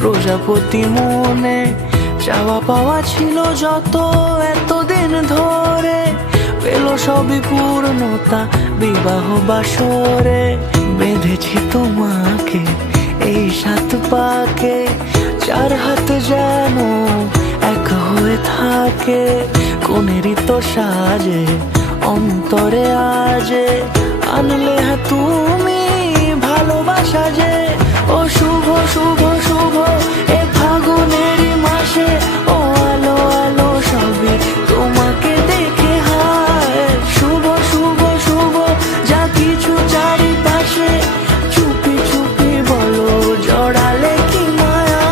প্রজাপতি মনে চাওয়া পাওয়া ছিল যত এতদিন ধরে, পেল সবই পূর্ণতা বিবাহ বাসরে। বেঁধেছি তোমাকে এই 7 পাকে, 4 হাত যেন এক হয়ে থাকে। কোনেরই তো সাজে অন্তরে আজে, আনলে তুমি ভালোবাসা যে। ও শুভ শুভ শুভ এ ফাগুনেরই মাসে, ও আলো আলো সবই তোমাকে দেখে হায়। শুভ শুভ শুভ যা কিছু চারিপাশে, চুপি চুপি বলো জড়ালে কি মায়া।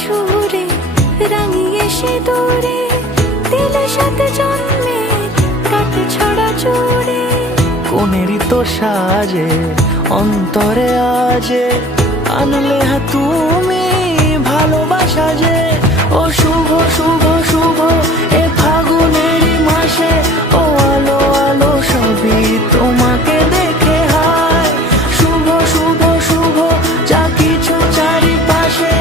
সুরে রাঙিয়ে সে দূরে দিলে 7 জন্মের কাটে ছড়া জোরে। কোনেরই তো সাজে অন্তরে আজে, আনলে তুমি ভালোবাসা যে। ও শুভ শুভ শুভ এ ফাগুনেরই মাসে, ও আলো আলো সবই তোমাকে দেখে হায়। শুভ শুভ শুভ যা কিছু চারিপাশে,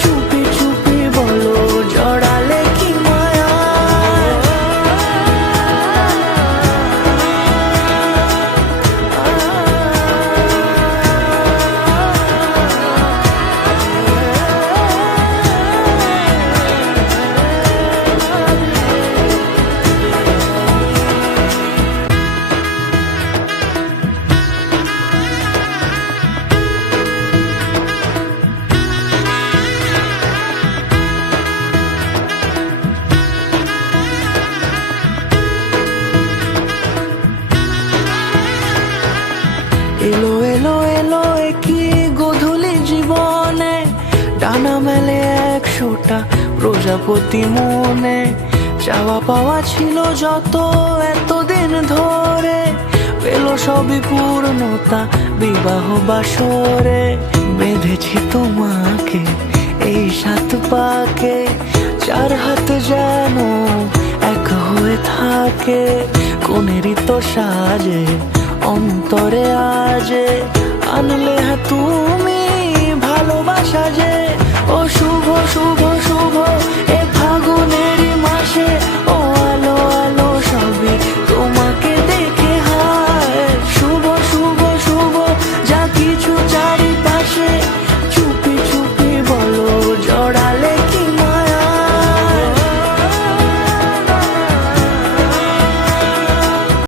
চুপি চুপি বলো জড়ালে কি মায়া। এলো এলো এলো কি গধূলি জীবনে, ডানা মেলে 100টা প্রজাপতি মনে। চাওয়া পাওয়া ছিল যত এতদিন ধরে, পেল সবই পূর্ণতা বিবাহ বাসরে। বেঁধেছি তোমাকে এই 7 পাকে, 4 হাত যেন এক হয়ে থাকে। কোনেরই তো সাজে অন্তরে আজে, আনলে তুমি